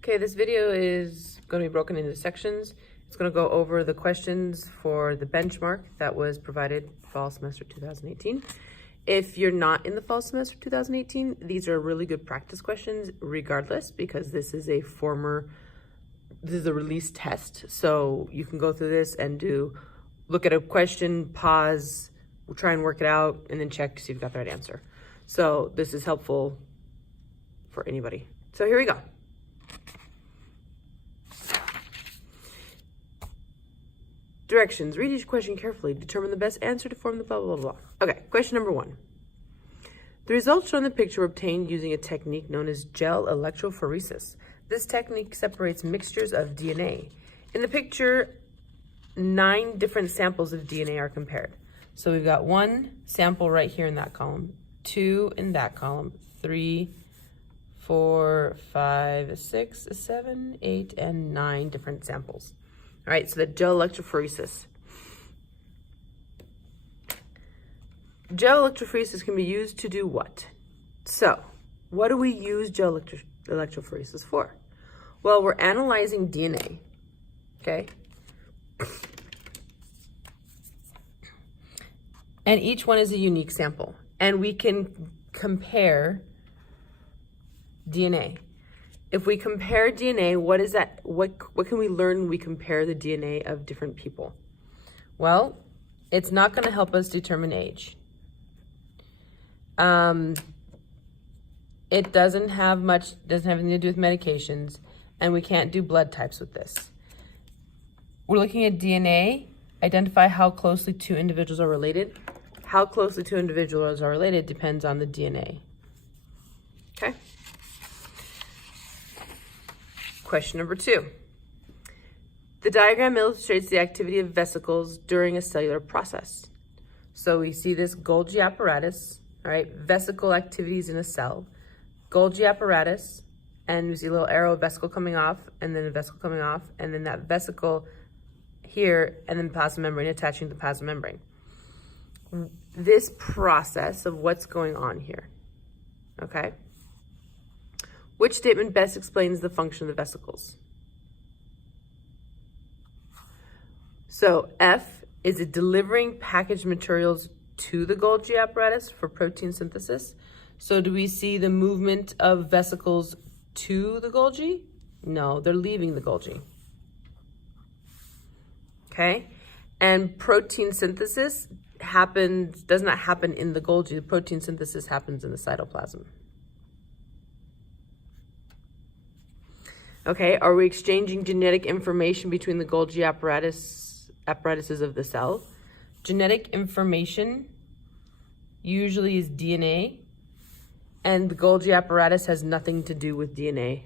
Okay, this video is going to be broken into sections. It's going to go over the questions for the benchmark that was provided fall semester 2018. If you're not in the fall semester 2018, these are really good practice questions regardless, because this is a release test. So you can go through this and look at a question, pause, we'll try and work it out, and then check to see if you've got the right answer. So this is helpful for anybody. So here we go. Directions. Read each question carefully. Determine the best answer to form the blah, blah, blah, blah. Okay, question number 1. The results shown in the picture were obtained using a technique known as gel electrophoresis. This technique separates mixtures of DNA. In the picture, 9 different samples of DNA are compared. So we've got 1 sample right here in that column, 2 in that column, 3, 4, 5, 6, 7, 8, and 9 different samples. All right, so the gel electrophoresis. Gel electrophoresis can be used to do what? So, what do we use gel electrophoresis for? Well, we're analyzing DNA, okay? And each one is a unique sample. And we can compare DNA. If we compare DNA, what is that? What can we learn when we compare the DNA of different people? Well, it's not going to help us determine age. It doesn't have anything to do with medications, and we can't do blood types with this. We're looking at DNA, identify how closely 2 individuals are related. How closely 2 individuals are related depends on the DNA. Okay? Question number 2. The diagram illustrates the activity of vesicles during a cellular process. So we see this Golgi apparatus, all right, vesicle activities in a cell. Golgi apparatus, and we see a little arrow of vesicle coming off, and then a vesicle coming off, and then that vesicle here, and then plasma membrane attaching to the plasma membrane. This process of what's going on here, okay? Which statement best explains the function of the vesicles? So F, is it delivering packaged materials to the Golgi apparatus for protein synthesis? So do we see the movement of vesicles to the Golgi? No, they're leaving the Golgi. Okay, and protein synthesis does not happen in the Golgi. The protein synthesis happens in the cytoplasm. Okay, are we exchanging genetic information between the Golgi apparatuses of the cell? Genetic information usually is DNA, and the Golgi apparatus has nothing to do with DNA.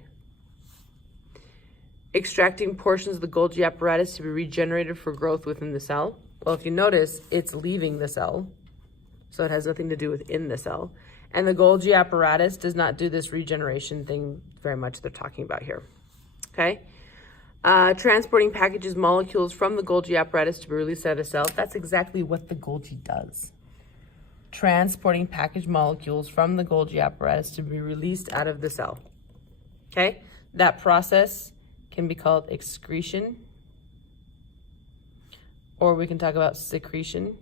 Extracting portions of the Golgi apparatus to be regenerated for growth within the cell. Well, if you notice, it's leaving the cell, so it has nothing to do with in the cell. And the Golgi apparatus does not do this regeneration thing very much they're talking about here. Okay, transporting packages molecules from the Golgi apparatus to be released out of the cell. That's exactly what the Golgi does. Transporting packaged molecules from the Golgi apparatus to be released out of the cell. Okay, that process can be called excretion, or we can talk about secretion.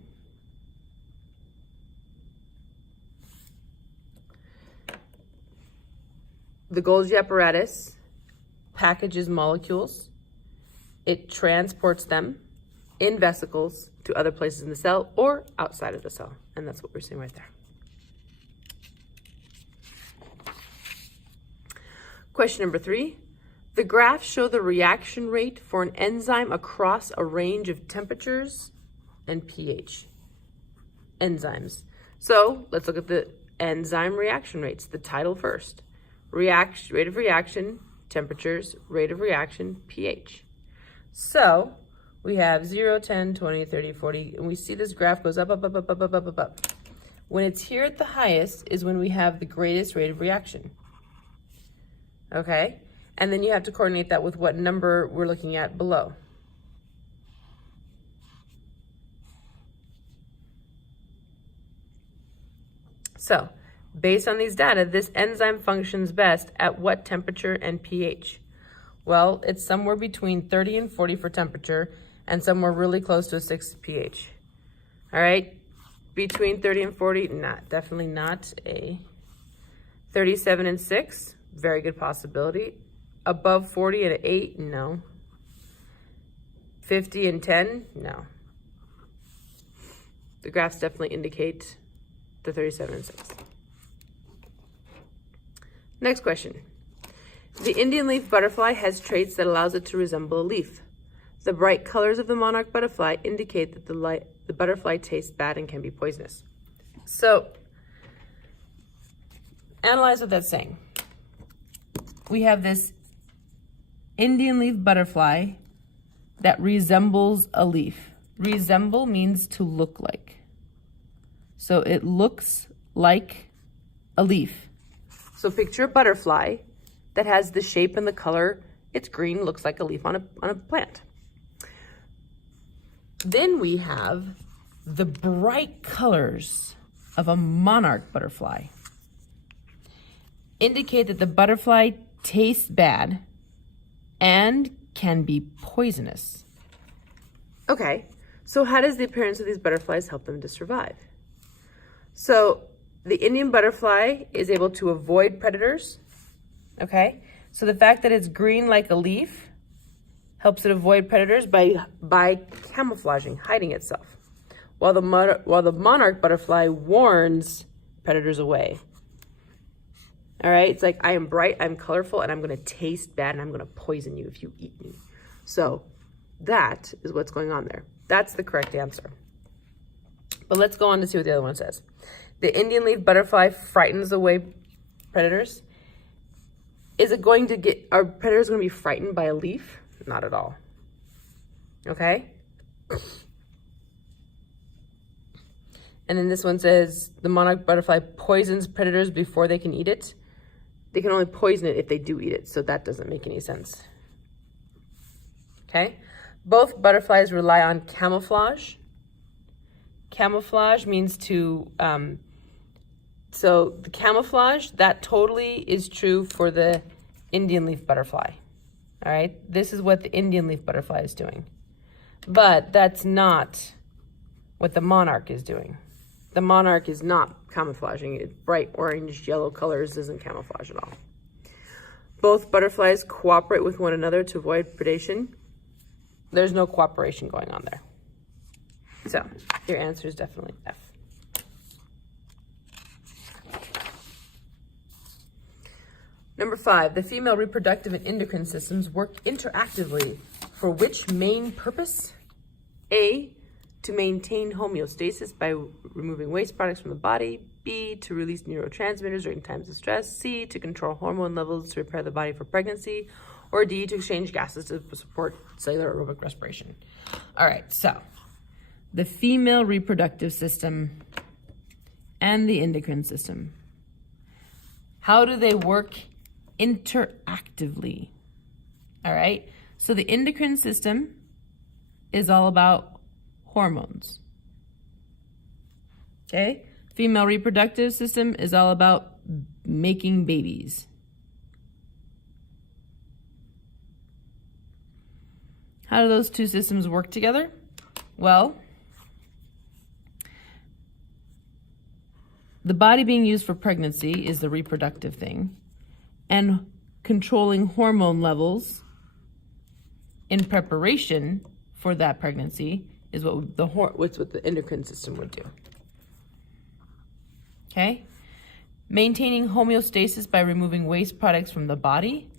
The Golgi apparatus packages molecules, it transports them in vesicles to other places in the cell or outside of the cell. And that's what we're seeing right there. Question number 3. The graphs show the reaction rate for an enzyme across a range of temperatures and pH. Enzymes. So let's look at the enzyme reaction rates, the title first. Rate of reaction, temperatures, rate of reaction, pH. So we have 0, 10, 20, 30, 40, and we see this graph goes up, up, up, up, up, up, up, up, up. When it's here at the highest is when we have the greatest rate of reaction. Okay? And then you have to coordinate that with what number we're looking at below. So, based on these data, this enzyme functions best at what temperature and pH? Well, it's somewhere between 30 and 40 for temperature and somewhere really close to a 6 pH. All right, between 30 and 40, definitely not a 37 and 6, very good possibility. Above 40 and 8, no. 50 and 10, no. The graphs definitely indicate the 37 and 6. Next question. The Indian leaf butterfly has traits that allows it to resemble a leaf. The bright colors of the monarch butterfly indicate that the butterfly tastes bad and can be poisonous. So, analyze what that's saying. We have this Indian leaf butterfly that resembles a leaf. Resemble means to look like. So it looks like a leaf. So picture a butterfly that has the shape and the color. It's green, looks like a leaf on a plant. Then we have the bright colors of a monarch butterfly. Indicate that the butterfly tastes bad and can be poisonous. Okay, so how does the appearance of these butterflies help them to survive? So the Indian butterfly is able to avoid predators, okay? So the fact that it's green like a leaf helps it avoid predators by camouflaging, hiding itself, while the monarch butterfly warns predators away. All right, it's like, I am bright, I'm colorful, and I'm gonna taste bad, and I'm gonna poison you if you eat me. So that is what's going on there. That's the correct answer. But let's go on to see what the other one says. The Indian leaf butterfly frightens away predators. Are predators gonna be frightened by a leaf? Not at all. Okay? And then this one says, the monarch butterfly poisons predators before they can eat it. They can only poison it if they do eat it, so that doesn't make any sense. Okay? Both butterflies rely on camouflage. Camouflage means to, so the camouflage, that totally is true for the Indian leaf butterfly. All right? This is what the Indian leaf butterfly is doing. But that's not what the monarch is doing. The monarch is not camouflaging. Bright orange, yellow colors isn't camouflage at all. Both butterflies cooperate with one another to avoid predation. There's no cooperation going on there. So your answer is definitely F. Number 5, the female reproductive and endocrine systems work interactively for which main purpose? A, to maintain homeostasis by removing waste products from the body. B, to release neurotransmitters during times of stress. C, to control hormone levels to prepare the body for pregnancy. Or D, to exchange gases to support cellular aerobic respiration. All right, so the female reproductive system and the endocrine system. How do they work interactively? All right, so the endocrine system is all about hormones. Okay, female reproductive system is all about making babies. How do those two systems work together? Well, the body being used for pregnancy is the reproductive thing, and controlling hormone levels in preparation for that pregnancy is what the endocrine system would do. Okay? Maintaining homeostasis by removing waste products from the body.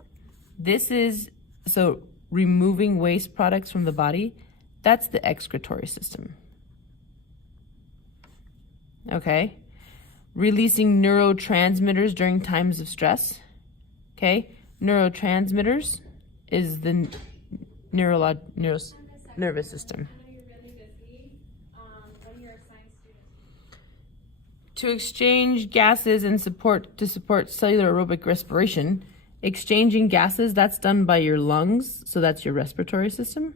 Removing waste products from the body, that's the excretory system. Okay? Releasing neurotransmitters during times of stress. Okay? Neurotransmitters is the nervous system. To exchange gases and to support cellular aerobic respiration. Exchanging gases, that's done by your lungs, so that's your respiratory system.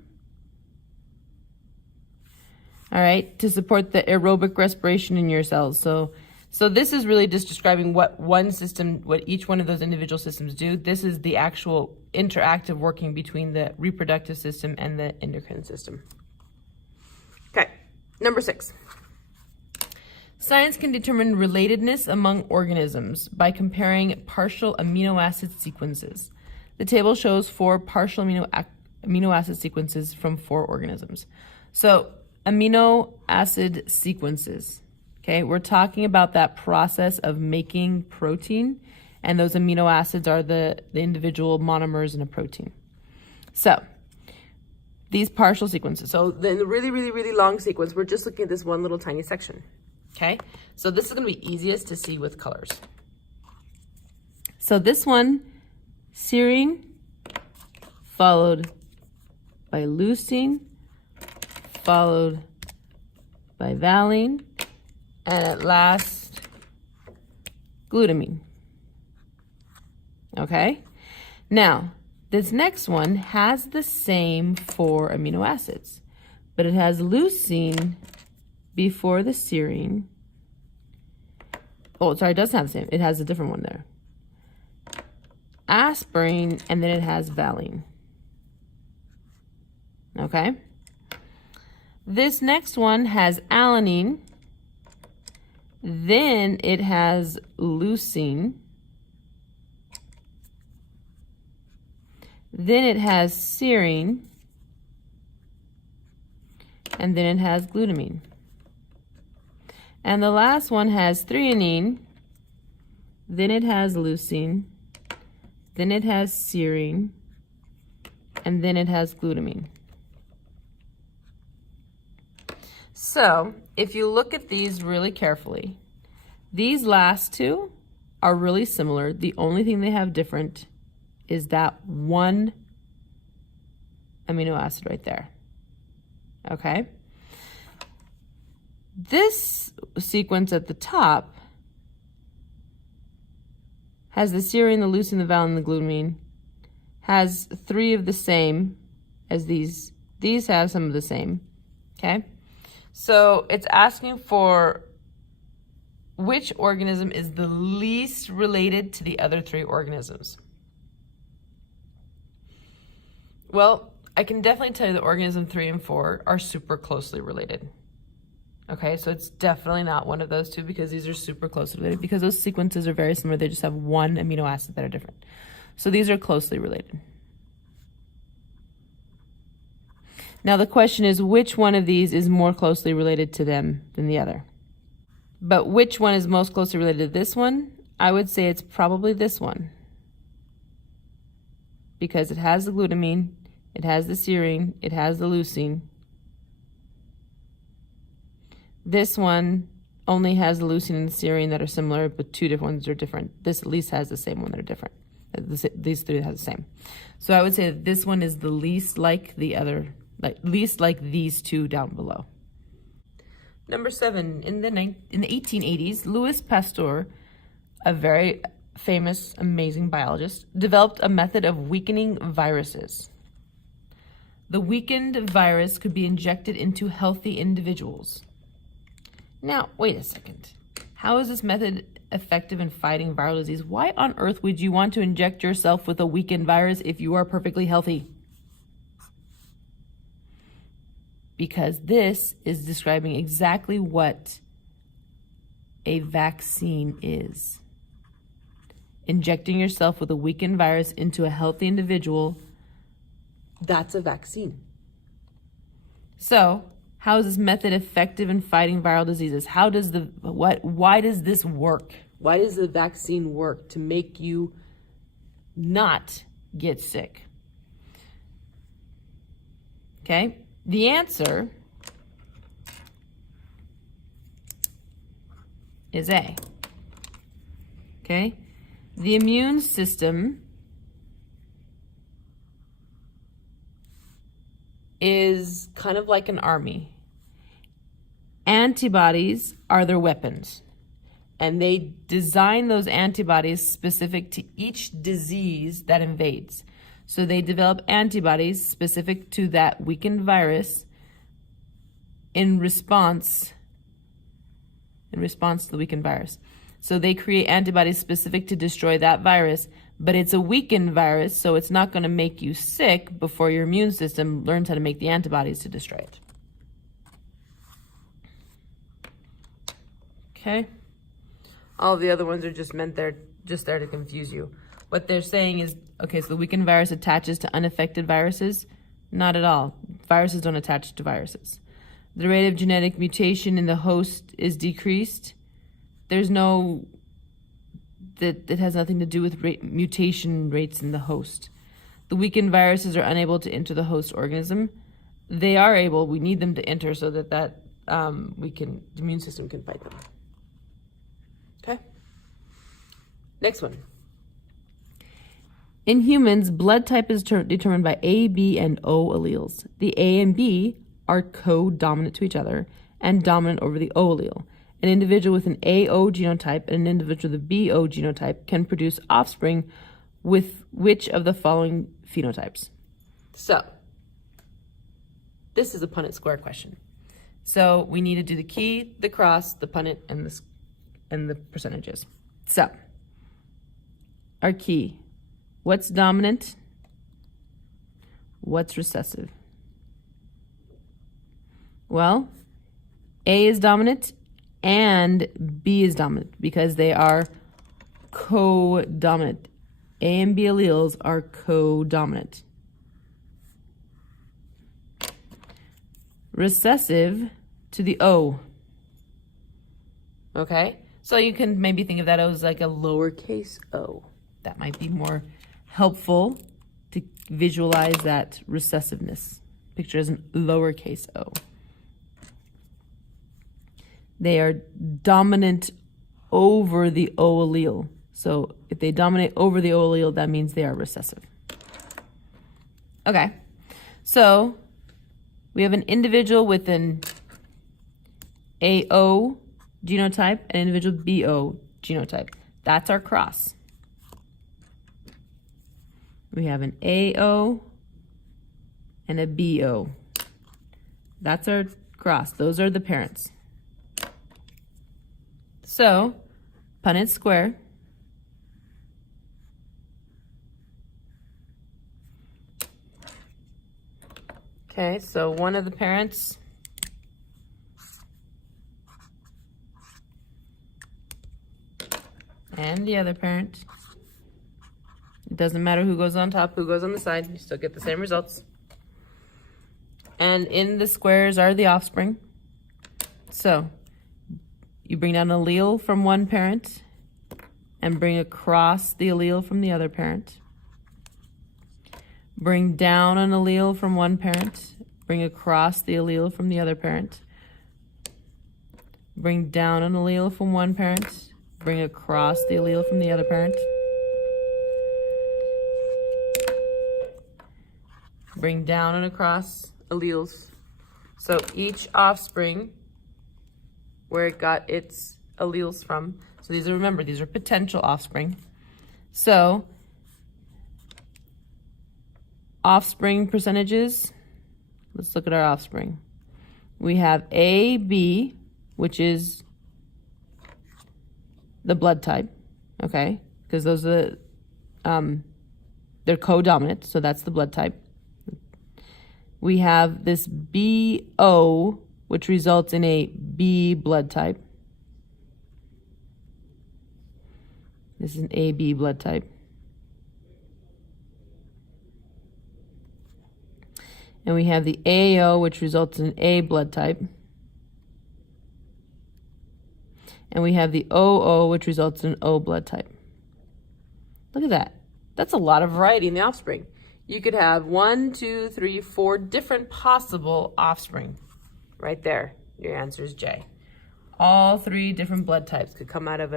All right, to support the aerobic respiration in your cells. So So this is really just describing what each one of those individual systems do. This is the actual interactive working between the reproductive system and the endocrine system. Okay, number 6. Science can determine relatedness among organisms by comparing partial amino acid sequences. The table shows 4 partial amino acid sequences from 4 organisms. So, amino acid sequences. Okay, we're talking about that process of making protein, and those amino acids are the individual monomers in a protein. So, these partial sequences. So, in the really, really, really long sequence, we're just looking at this one little tiny section. Okay, so this is going to be easiest to see with colors. So this one, serine, followed by leucine, followed by valine, and at last, glutamine. Okay, now this next one has the same 4 amino acids, but it has leucine before the serine. Oh, sorry, it doesn't have the same. It has a different one there. Aspirin, and then it has valine. Okay? This next one has alanine. Then it has leucine. Then it has serine. And then it has glutamine. And the last one has threonine, then it has leucine, then it has serine, and then it has glutamine. So, if you look at these really carefully, these last 2 are really similar. The only thing they have different is that one amino acid right there. Okay? This sequence at the top has the serine, the leucine, the valine, the glutamine, has 3 of the same as these. These have some of the same, okay? So it's asking for which organism is the least related to the other 3 organisms. Well, I can definitely tell you that organism 3 and 4 are super closely related. Okay, so it's definitely not one of those 2 because these are super closely related, because those sequences are very similar. They just have one amino acid that are different. So these are closely related. Now the question is, which one of these is more closely related to them than the other? But which one is most closely related to this one? I would say it's probably this one, because it has the glutamine, it has the serine, it has the leucine. This one only has the leucine and the serine that are similar, but 2 different ones are different. This at least has the same one that are different. These 3 have the same. So I would say that this one is the least like the other, least like these 2 down below. Number 7, in the 1880s, Louis Pasteur, a very famous, amazing biologist, developed a method of weakening viruses. The weakened virus could be injected into healthy individuals. Now, wait a second. How is this method effective in fighting viral disease? Why on earth would you want to inject yourself with a weakened virus if you are perfectly healthy? Because this is describing exactly what a vaccine is. Injecting yourself with a weakened virus into a healthy individual, that's a vaccine. So, how is this method effective in fighting viral diseases? Why does this work? Why does the vaccine work to make you not get sick? Okay, the answer is A. Okay, the immune system is kind of like an army. Antibodies are their weapons, and they design those antibodies specific to each disease that invades. So they develop antibodies specific to that weakened virus in response in response to the weakened virus. So they create antibodies specific to destroy that virus, but it's a weakened virus, so it's not going to make you sick before your immune system learns how to make the antibodies to destroy it. Okay? All of the other ones are just there to confuse you. What they're saying is, okay, so the weakened virus attaches to unaffected viruses? Not at all. Viruses don't attach to viruses. The rate of genetic mutation in the host is decreased. There's no, that has nothing to do with mutation rates in the host. The weakened viruses are unable to enter the host organism. They are able, we need them to enter so that the immune system can fight them. Okay? Next one. In humans, blood type is determined by A, B, and O alleles. The A and B are co-dominant to each other and dominant over the O allele. An individual with an AO genotype and an individual with a BO genotype can produce offspring with which of the following phenotypes? So, this is a Punnett square question. So we need to do the key, the cross, the Punnett, and the percentages. So, our key. What's dominant? What's recessive? Well, A is dominant and B is dominant because they are co-dominant. A and B alleles are co-dominant. Recessive to the O. Okay? So you can maybe think of that as like a lowercase o. That might be more helpful to visualize that recessiveness. Picture as a lowercase o. They are dominant over the O allele. So if they dominate over the O allele, that means they are recessive. Okay, so we have an individual with an AO genotype and an individual BO genotype. That's our cross. We have an AO and a BO. That's our cross. Those are the parents. So, Punnett square okay, so one of the parents and the other parent. It doesn't matter who goes on top, who goes on the side, you still get the same results. And in the squares are the offspring. So, you bring down an allele from one parent and bring across the allele from the other parent. Bring down an allele from one parent, bring across the allele from the other parent. Bring down an allele from one parent, bring across the allele from the other parent. Bring down and across alleles. So each offspring, where it got its alleles from. So these are, remember, these are potential offspring. So offspring percentages, let's look at our offspring. We have AB, which is the blood type, okay? Because those are they're co-dominant, so that's the blood type. We have this BO, which results in a B blood type. This is an AB blood type. And we have the AO, which results in A blood type. And we have the OO, which results in O blood type. Look at that. That's a lot of variety in the offspring. You could have 1, 2, 3, 4 different possible offspring. Right there. Your answer is J. All 3 different blood types could come out of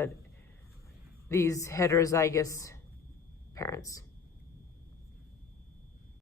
these heterozygous parents.